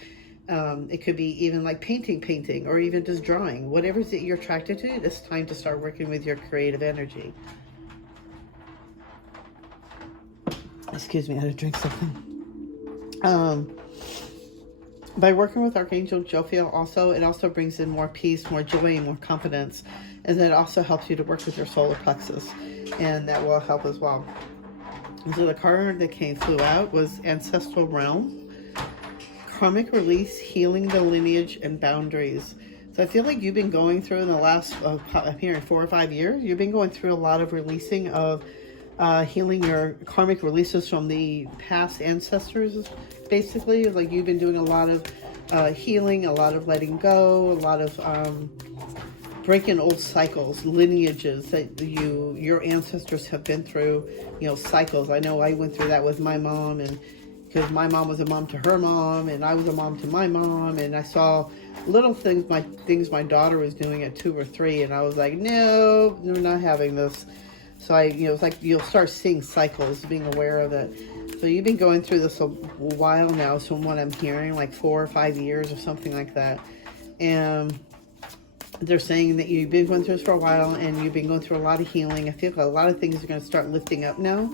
It could be even like painting, or even just drawing. Whatever it is that you're attracted to, it's time to start working with your creative energy. Excuse me, I had to drink something. By working with Archangel Jophiel, it also brings in more peace, more joy, and more confidence. And then it also helps you to work with your solar plexus. And that will help as well. So the card that flew out was Ancestral Realm. Karmic release, healing the lineage and boundaries. So I feel like you've been going through in the last, I'm hearing 4 or 5 years, you've been going through a lot of releasing of healing your karmic releases from the past ancestors, basically. Like you've been doing a lot of healing, a lot of letting go, a lot of breaking old cycles, lineages that your ancestors have been through, cycles. I know I went through that with my mom, and because my mom was a mom to her mom, and I was a mom to my mom, and I saw little things my daughter was doing at 2 or 3, and I was like, no, we're not having this. So it's like you'll start seeing cycles, being aware of it. So you've been going through this a while now, so from what I'm hearing, like 4 or 5 years or something like that. And they're saying that you've been going through this for a while, and you've been going through a lot of healing. I feel like a lot of things are going to start lifting up now,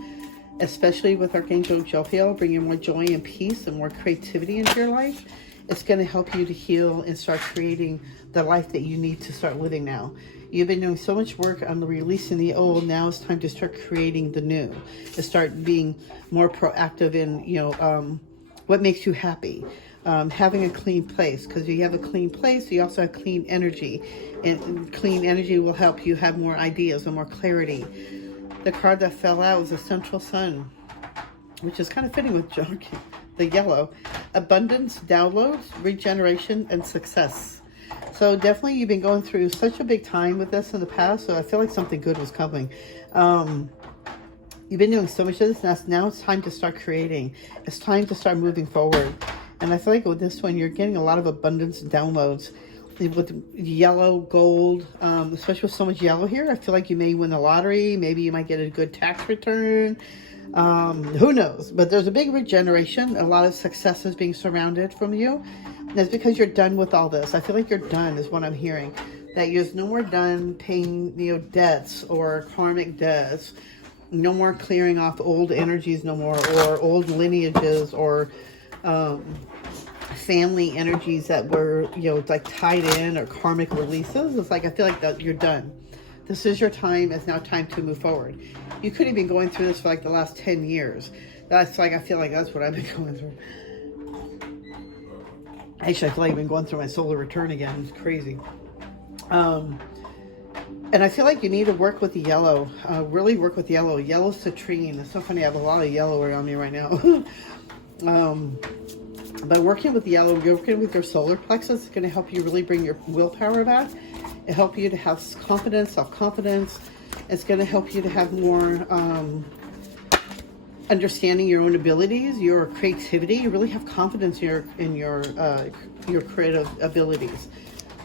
especially with Archangel Jophiel, bringing more joy and peace and more creativity into your life. It's going to help you to heal and start creating the life that you need to start living now. You've been doing so much work on releasing the old. Now it's time to start creating the new, to start being more proactive in, what makes you happy. Having a clean place, because you have a clean place, you also have clean energy. And clean energy will help you have more ideas and more clarity. The card that fell out was the Central Sun, which is kind of fitting with John, the yellow. Abundance, downloads, regeneration, and success. So definitely you've been going through such a big time with this in the past, so I feel like something good was coming. You've been doing so much of this, now it's time to start creating. It's time to start moving forward. And I feel like with this one, you're getting a lot of abundance downloads. With yellow, gold, especially with so much yellow here, I feel like you may win the lottery. Maybe you might get a good tax return. Who knows? But there's a big regeneration. A lot of success is being surrounded from you. And that's because you're done with all this. I feel like you're done is what I'm hearing. that there's no more done paying, debts or karmic debts. No more clearing off old energies no more, or old lineages, or family energies that were, like tied in, or karmic releases. It's like, I feel like that you're done. This is your time. It's now time to move forward. You could have been going through this for like the last 10 years. That's like, I feel like that's what I've been going through. Actually, I feel like I've been going through my solar return again. It's crazy. And I feel like you need to work with the yellow. Really work with yellow. Yellow citrine. It's so funny. I have a lot of yellow around me right now. But working with yellow, you're working with your solar plexus. It's going to help you really bring your willpower back. It help you to have confidence, self-confidence. It's going to help you to have more understanding your own abilities, your creativity. You really have confidence in your creative abilities.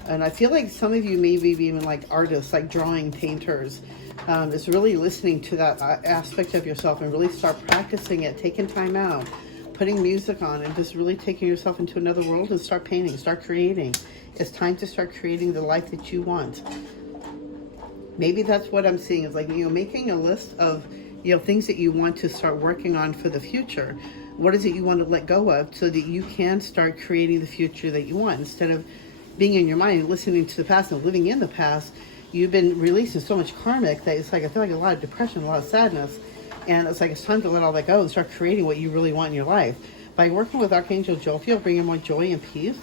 And I feel like some of you maybe even like artists, like drawing, painters. Is really listening to that aspect of yourself and really start practicing it, taking time out, putting music on, and just really taking yourself into another world and start painting, start creating. It's time to start creating the life that you want. Maybe that's what I'm seeing, is like, making a list of, things that you want to start working on for the future. What is it you want to let go of so that you can start creating the future that you want, instead of being in your mind, listening to the past and living in the past. You've been releasing so much karmic that it's like, I feel like a lot of depression, a lot of sadness. And it's like, it's time to let all that go and start creating what you really want in your life. By working with Archangel Jophiel, bringing more joy and peace,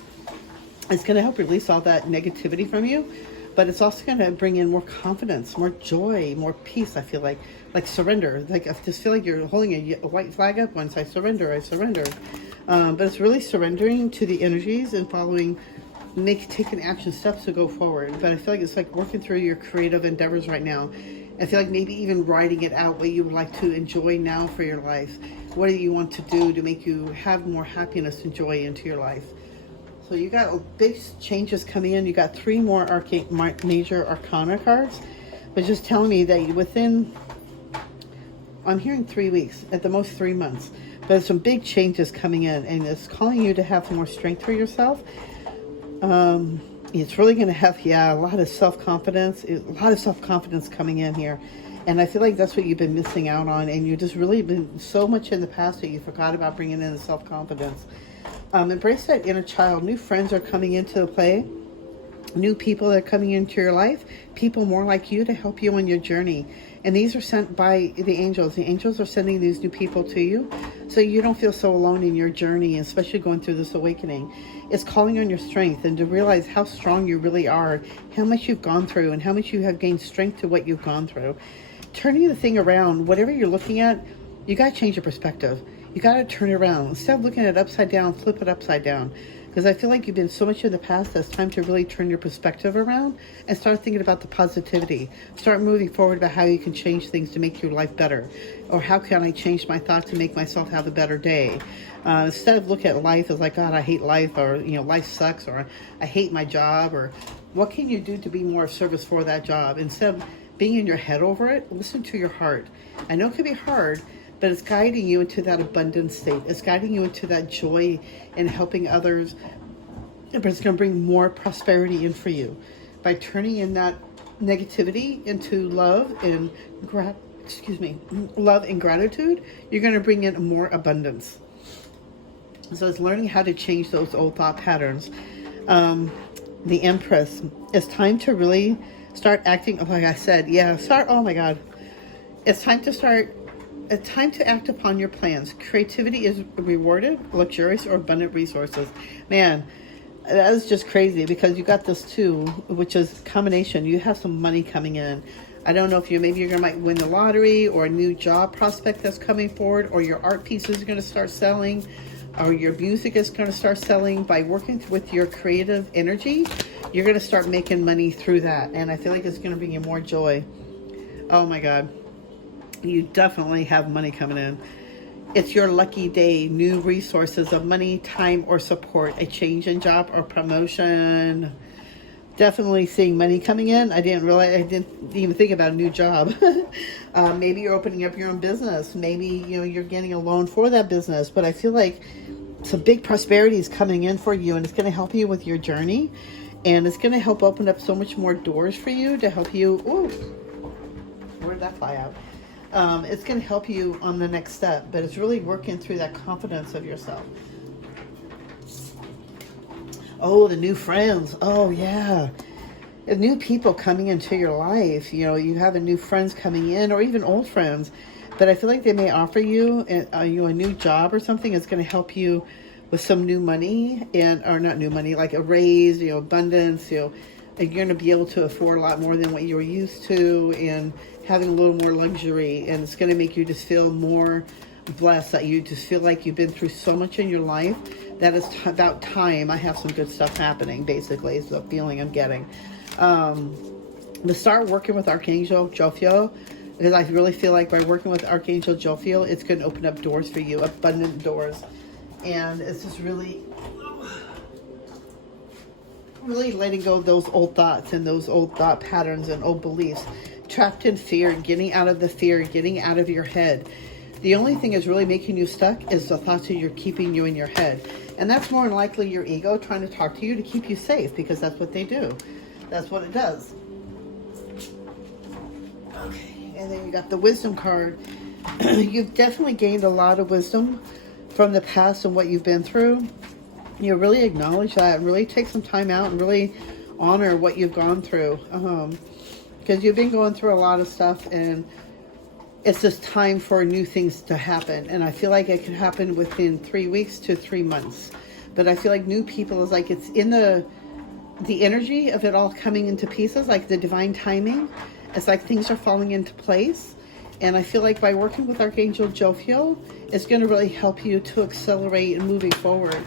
it's going to help release all that negativity from you. But it's also going to bring in more confidence, more joy, more peace. I feel like surrender. Like, I just feel like you're holding a white flag up once. I surrender, I surrender. But it's really surrendering to the energies and taking action steps to go forward. But I feel like it's like working through your creative endeavors right now. I feel like maybe even writing it out, what you would like to enjoy now for your life. What do you want to do to make you have more happiness and joy into your life? So you got big changes coming in. You got 3 more major arcana cards, but just telling me that within, I'm hearing 3 weeks, at the most 3 months, but there's some big changes coming in, and it's calling you to have more strength for yourself. It's really going to have, a lot of self-confidence, coming in here. And I feel like that's what you've been missing out on, and you just really been so much in the past that you forgot about bringing in the self-confidence. Embrace that inner child. New friends are coming into play. New people that are coming into your life. People more like you to help you on your journey. And these are sent by the angels. The angels are sending these new people to you, so you don't feel so alone in your journey, especially going through this awakening. It's calling on your strength, and to realize how strong you really are, how much you've gone through, and how much you have gained strength to what you've gone through. Turning the thing around, whatever you're looking at, you got to change your perspective. You got to turn it around. Instead of looking at it upside down, flip it upside down. Because I feel like you've been so much in the past, that it's time to really turn your perspective around and start thinking about the positivity. Start moving forward about how you can change things to make your life better. Or how can I change my thoughts to make myself have a better day? Instead of looking at life as like, God, I hate life, or, life sucks, or I hate my job, or what can you do to be more of service for that job? Instead of being in your head over it, listen to your heart. I know it can be hard, but it's guiding you into that abundant state. It's guiding you into that joy and helping others. But it's going to bring more prosperity in for you. By turning in that negativity into love and love and gratitude, you're going to bring in more abundance. So it's learning how to change those old thought patterns. The Empress. It's time to really start acting, like I said. Oh my God. It's time to act upon your plans. Creativity is rewarded, luxurious or abundant resources. Man, that is just crazy, because you got this too, which is combination. You have some money coming in. I don't know if you're going to might win the lottery, or a new job prospect that's coming forward, or your art pieces are going to start selling, or your music is going to start selling. By working with your creative energy, you're going to start making money through that. And I feel like it's going to bring you more joy. Oh my God. You definitely have money coming in. It's your lucky day. New resources of money, time, or support. A change in job or promotion. Definitely seeing money coming in. I didn't even think about a new job. Maybe you're opening up your own business. Maybe you're getting a loan for that business. But I feel like some big prosperity is coming in for you, and it's going to help you with your journey. And it's going to help open up so much more doors for you to help you. Ooh, where did that fly out? It's going to help you on the next step, but it's really working through that confidence of yourself. Oh, the new friends. Oh, yeah. The new people coming into your life. You know, you have a new friends coming in, or even old friends. But I feel like they may offer you a new job or something that's going to help you with some new money, or not new money, like a raise, abundance, you're going to be able to afford a lot more than what you were used to, and having a little more luxury. And it's going to make you just feel more blessed, that you just feel like you've been through so much in your life that it's about time. I have some good stuff happening, basically, is the feeling I'm getting. To start working with Archangel Jophiel, because I really feel like by working with Archangel Jophiel, it's going to open up doors for you, abundant doors. And it's just really letting go of those old thoughts and those old thought patterns and old beliefs. Trapped in fear, getting out of the fear, getting out of your head. The only thing is really making you stuck is the thoughts that you're keeping you in your head. And that's more than likely your ego trying to talk to you to keep you safe, because that's what they do. That's what it does. Okay, and then you got the wisdom card. You've definitely gained a lot of wisdom from the past and what you've been through. You really acknowledge that, really take some time out and really honor what you've gone through, because you've been going through a lot of stuff, and it's just time for new things to happen. And I feel like it could happen within 3 weeks to 3 months, but I feel like new people is like, it's in the energy of it all coming into pieces, like the divine timing. It's like things are falling into place. And I feel like by working with Archangel Jophiel, it's going to really help you to accelerate and moving forward.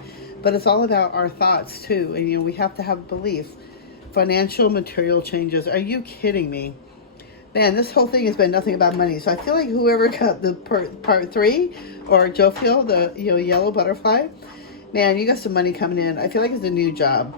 But it's all about our thoughts too. And, we have to have belief. Financial, material changes. Are you kidding me? Man, this whole thing has been nothing about money. So I feel like whoever got the part 3, or Jophiel, the yellow butterfly, man, you got some money coming in. I feel like it's a new job.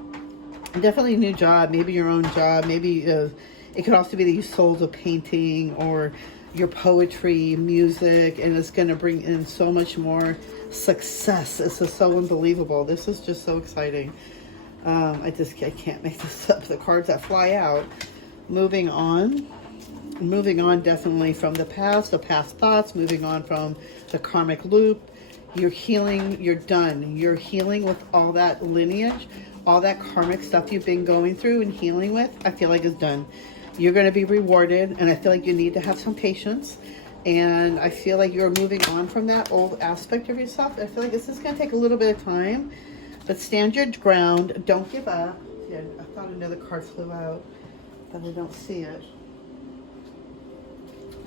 Definitely a new job. Maybe your own job. Maybe it could also be that you sold a painting, or your poetry, music, and it's going to bring in so much more success. This is so unbelievable. This is just so exciting. I can't make this up. The cards that fly out. Moving on, definitely from the past thoughts, moving on from the karmic loop. You're healing. You're done. You're healing with all that lineage, all that karmic stuff you've been going through and healing with. I feel like it's done. You're going to be rewarded, and I feel like you need to have some patience, and I feel like you're moving on from that old aspect of yourself. I feel like this is going to take a little bit of time, but stand your ground. Don't give up. Yeah, I thought another card flew out, but I don't see it.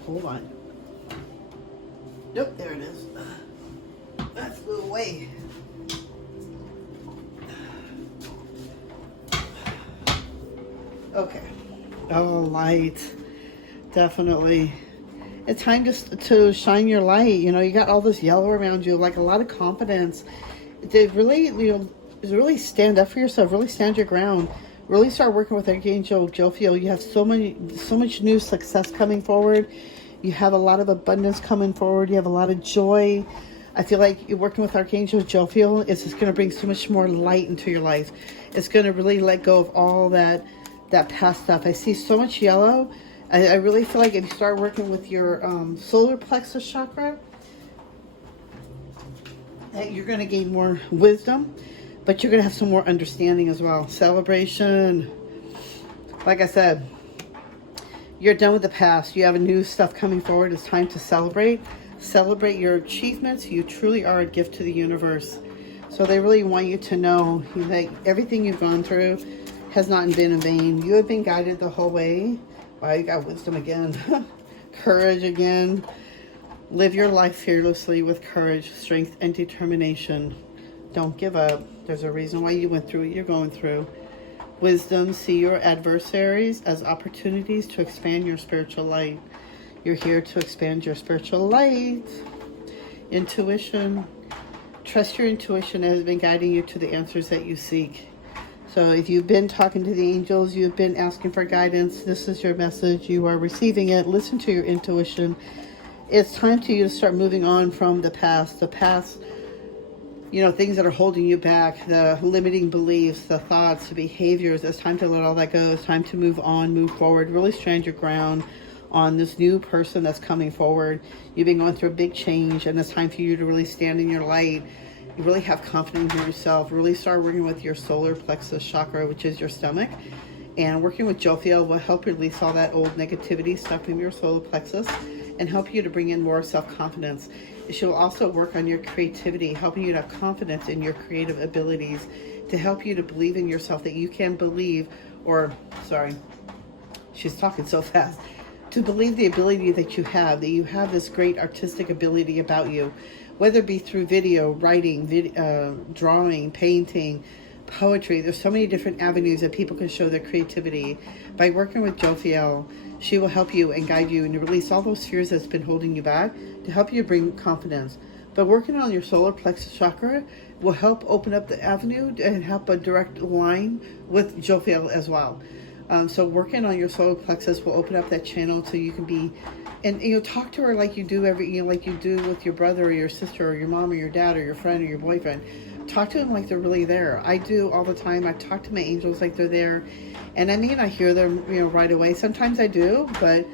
Hold on. Nope, there it is. That flew away. Okay. Oh, light. Definitely. It's time to shine your light. You got all this yellow around you, like a lot of confidence. To really, really stand up for yourself, really stand your ground, really start working with Archangel Jophiel. You have so much new success coming forward. You have a lot of abundance coming forward. You have a lot of joy. I feel like you're working with Archangel Jophiel. It's just going to bring so much more light into your life. It's going to really let go of all that past stuff. I see so much yellow. I really feel like if you start working with your solar plexus chakra, that you're going to gain more wisdom, but you're going to have some more understanding as well. Celebration. Like I said, you're done with the past. You have a new stuff coming forward. It's time to celebrate. Celebrate your achievements. You truly are a gift to the universe. So they really want you to know that everything you've gone through has not been in vain. You have been guided the whole way. Wow, you got wisdom again. Courage again. Live your life fearlessly with courage, strength, and determination. Don't give up. There's a reason why you went through what you're going through. Wisdom, see your adversaries as opportunities to expand your spiritual light. You're here to expand your spiritual light. Intuition. Trust your intuition has been guiding you to the answers that you seek. So if you've been talking to the angels, you've been asking for guidance, this is your message. You are receiving it. Listen to your intuition. It's time for you to start moving on from the past. The past you know, things that are holding you back, the limiting beliefs, the thoughts, the behaviors. It's time to let all that go. It's time to move on, move forward, really stand your ground on this new person that's coming forward. You've been going through a big change, and it's time for you to really stand in your light. You really have confidence in yourself. Really start working with your solar plexus chakra, which is your stomach. And working with Jophiel will help release all that old negativity stuff in your solar plexus and help you to bring in more self-confidence. She will also work on your creativity, helping you to have confidence in your creative abilities, to help you to believe in yourself, that you can believe, or, sorry, she's talking so fast, to believe the ability that you have this great artistic ability about you, whether it be through video, writing, drawing, painting, poetry. There's so many different avenues that people can show their creativity. By working with Jophiel, she will help you and guide you and release all those fears that's been holding you back to help you bring confidence. But working on your solar plexus chakra will help open up the avenue and help a direct line with Jophiel as well. So working on your solar plexus will open up that channel so you can be, and you know, talk to her like you do like you do with your brother or your sister or your mom or your dad or your friend or your boyfriend. Talk to them like they're really there. I do all the time. I talk to my angels like they're there, and I may not hear them, you know, right away. Sometimes I do, but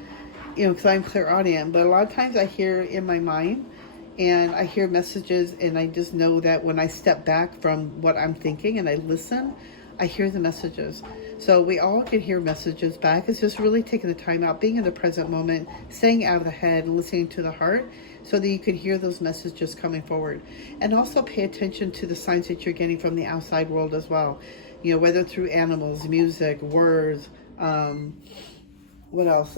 you know, because I'm clairaudient. But a lot of times I hear in my mind, and I hear messages, and I just know that when I step back from what I'm thinking and I listen, I hear the messages. So we all can hear messages back. It's just really taking the time out, being in the present moment, staying out of the head, listening to the heart, so that you can hear those messages coming forward. And also pay attention to the signs that you're getting from the outside world as well. You know, whether through animals, music, words, what else?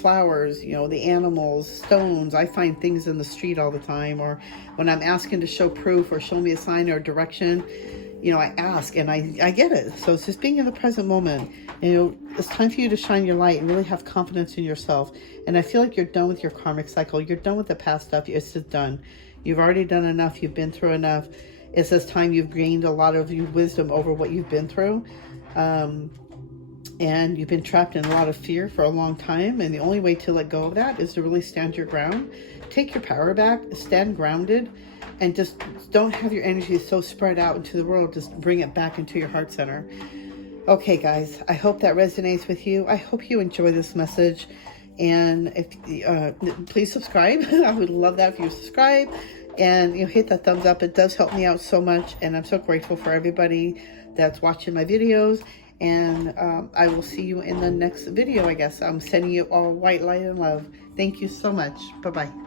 Flowers, you know, the animals, stones. I find things in the street all the time, or when I'm asking to show proof or show me a sign or direction, you know, I ask and I get it. So it's just being in the present moment. You know, it's time for you to shine your light and really have confidence in yourself. And I feel like you're done with your karmic cycle. You're done with the past stuff. It's just done. You've already done enough. You've been through enough. It's this time you've gained a lot of wisdom over what you've been through. And you've been trapped in a lot of fear for a long time. And the only way to let go of that is to really stand your ground. Take your power back. Stand grounded. And just don't have your energy so spread out into the world. Just bring it back into your heart center. Okay, guys, I hope that resonates with you. I hope you enjoy this message. And if please subscribe. I would love that if you subscribe. And you know, hit that thumbs up. It does help me out so much. And I'm so grateful for everybody that's watching my videos. And I will see you in the next video, I guess. I'm sending you all white light and love. Thank you so much. Bye-bye.